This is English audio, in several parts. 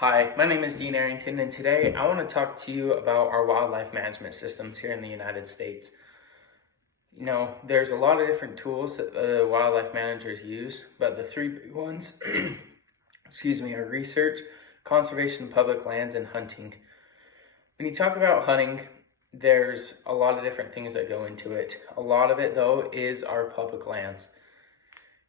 Hi, my name is Dean Arrington, and today I want to talk to you about our wildlife management systems here in the United States. There's a lot of different tools that the wildlife managers use, but the three big ones, are research, conservation of public lands, and hunting. When you talk about hunting, there's a lot of different things that go into it. A lot of it, though, is our public lands.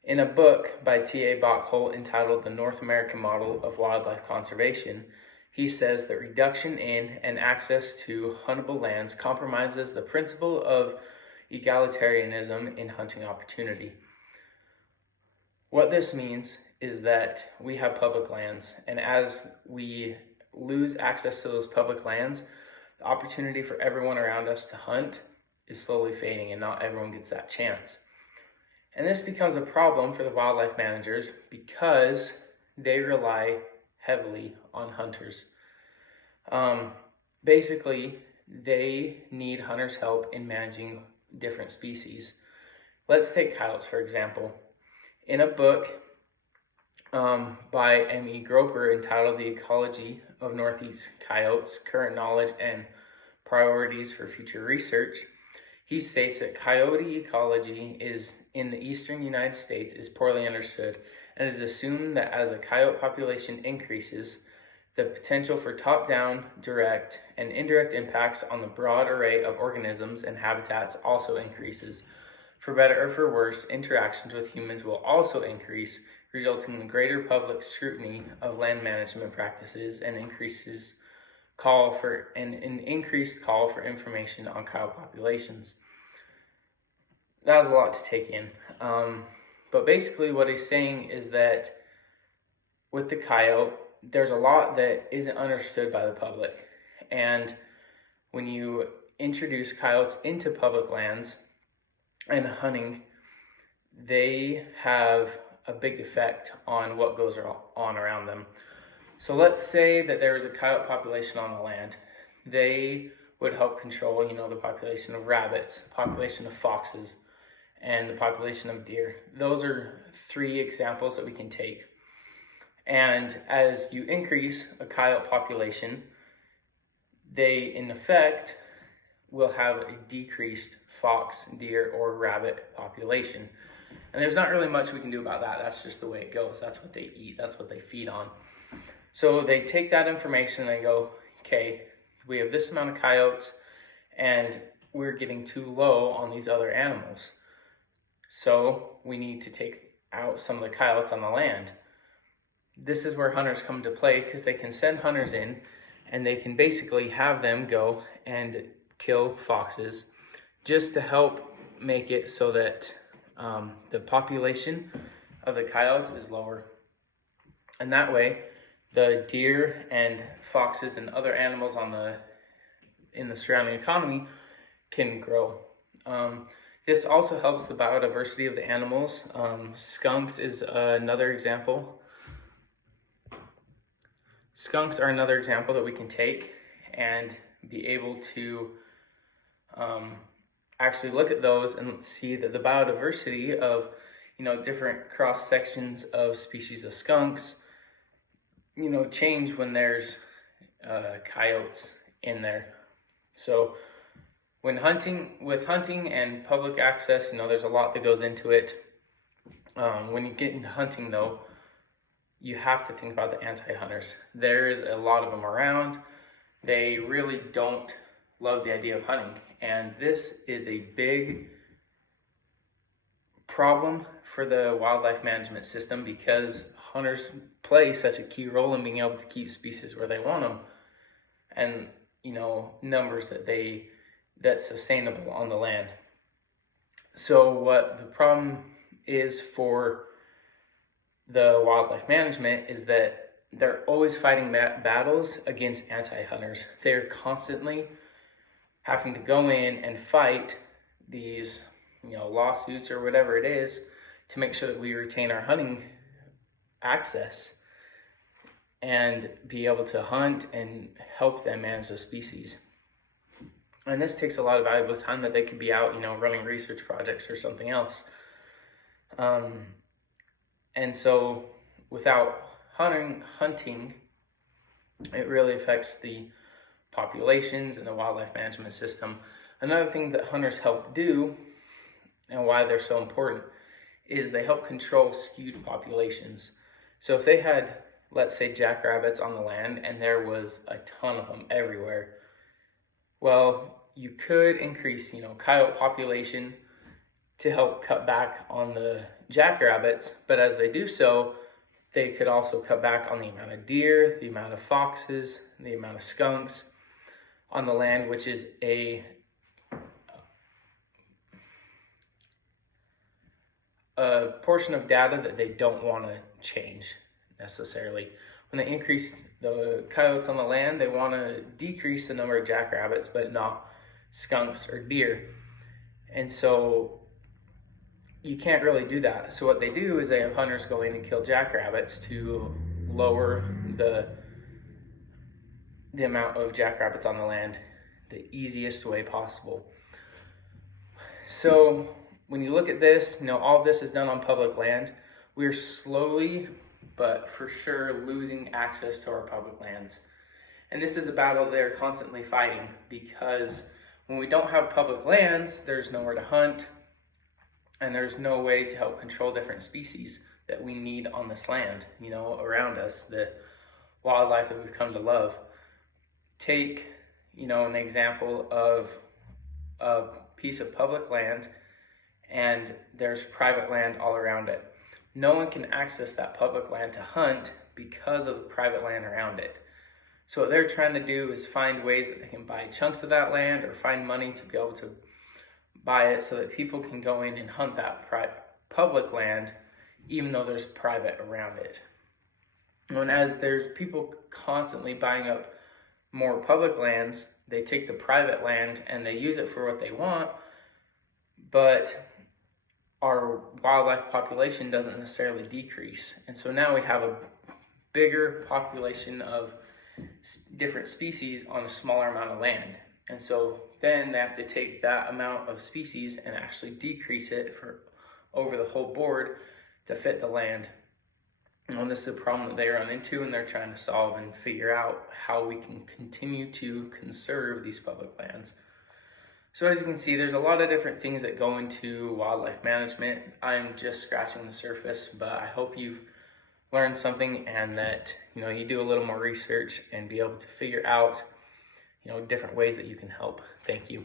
In a book by T.A. Bockholt entitled The North American Model of Wildlife Conservation, he says that reduction in and access to huntable lands compromises the principle of egalitarianism in hunting opportunity. What this means is that we have public lands, and as we lose access to those public lands, the opportunity for everyone around us to hunt is slowly fading, and not everyone gets that chance. And this becomes a problem for the wildlife managers because they rely heavily on hunters. Basically, they need hunters' help in managing different species. Let's take coyotes, for example. In a book by M.E. Groper entitled The Ecology of Northeast Coyotes, Current Knowledge and Priorities for Future Research, he states that coyote ecology in the eastern United States is poorly understood, and it is assumed that as a coyote population increases, the potential for top-down, direct, and indirect impacts on the broad array of organisms and habitats also increases. For better or for worse, interactions with humans will also increase, resulting in greater public scrutiny of land management practices and an increased call for information on coyote populations. That was a lot to take in. But basically what he's saying is that with the coyote, there's a lot that isn't understood by the public. And when you introduce coyotes into public lands and hunting, they have a big effect on what goes on around them. So let's say that there is a coyote population on the land. They would help control, the population of rabbits, the population of foxes, and the population of deer. Those are three examples that we can take. And as you increase a coyote population, they, in effect, will have a decreased fox, deer, or rabbit population. And there's not really much we can do about that. That's just the way it goes. That's what they eat. That's what they feed on. So they take that information and they go, okay, we have this amount of coyotes and we're getting too low on these other animals. So we need to take out some of the coyotes on the land. This is where hunters come into play because they can send hunters in and they can basically have them go and kill foxes just to help make it so that the population of the coyotes is lower. And that way, the deer and foxes and other animals in the surrounding economy can grow. This also helps the biodiversity of the animals. Skunks is another example. Skunks are another example that we can take and be able to actually look at those and see that the biodiversity of different cross sections of species of skunks change when there's coyotes in there. So with hunting and public access, there's a lot that goes into it. When you get into hunting, though, you have to think about the anti-hunters. There is a lot of them around. They really don't love the idea of hunting, and this is a big problem for the wildlife management system because hunters play such a key role in being able to keep species where they want them, and numbers that's sustainable on the land. So what the problem is for the wildlife management is that they're always fighting battles against anti-hunters. They're constantly having to go in and fight these lawsuits or whatever it is to make sure that we retain our hunting access and be able to hunt and help them manage the species. And this takes a lot of valuable time that they could be out, running research projects or something else. And so without hunting, It really affects the populations and the wildlife management system. Another thing that hunters help do, and why they're so important, is they help control skewed populations. So if they had, let's say, jackrabbits on the land and there was a ton of them everywhere, well, you could increase, coyote population to help cut back on the jackrabbits, but as they do so, they could also cut back on the amount of deer, the amount of foxes, the amount of skunks on the land, which is a portion of data that they don't want to change necessarily. When they increase the coyotes on the land, they want to decrease the number of jackrabbits, but not skunks or deer. And so you can't really do that. So what they do is they have hunters go in and kill jackrabbits to lower the amount of jackrabbits on the land the easiest way possible. So when you look at this, all of this is done on public land. We're slowly, but for sure, losing access to our public lands. And this is a battle they're constantly fighting, because when we don't have public lands, there's nowhere to hunt, and there's no way to help control different species that we need on this land, around us, the wildlife that we've come to love. Take, an example of a piece of public land and there's private land all around it. No one can access that public land to hunt because of the private land around it. So what they're trying to do is find ways that they can buy chunks of that land or find money to be able to buy it so that people can go in and hunt that public land, even though there's private around it. And as there's people constantly buying up more public lands, they take the private land and they use it for what they want, but our wildlife population doesn't necessarily decrease. And so now we have a bigger population of different species on a smaller amount of land. And so then they have to take that amount of species and actually decrease it for over the whole board to fit the land. And this is a problem that they run into, and they're trying to solve and figure out how we can continue to conserve these public lands. So as you can see, there's a lot of different things that go into wildlife management. I'm just scratching the surface, but I hope you've learned something and that you do a little more research and be able to figure out different ways that you can help. Thank you.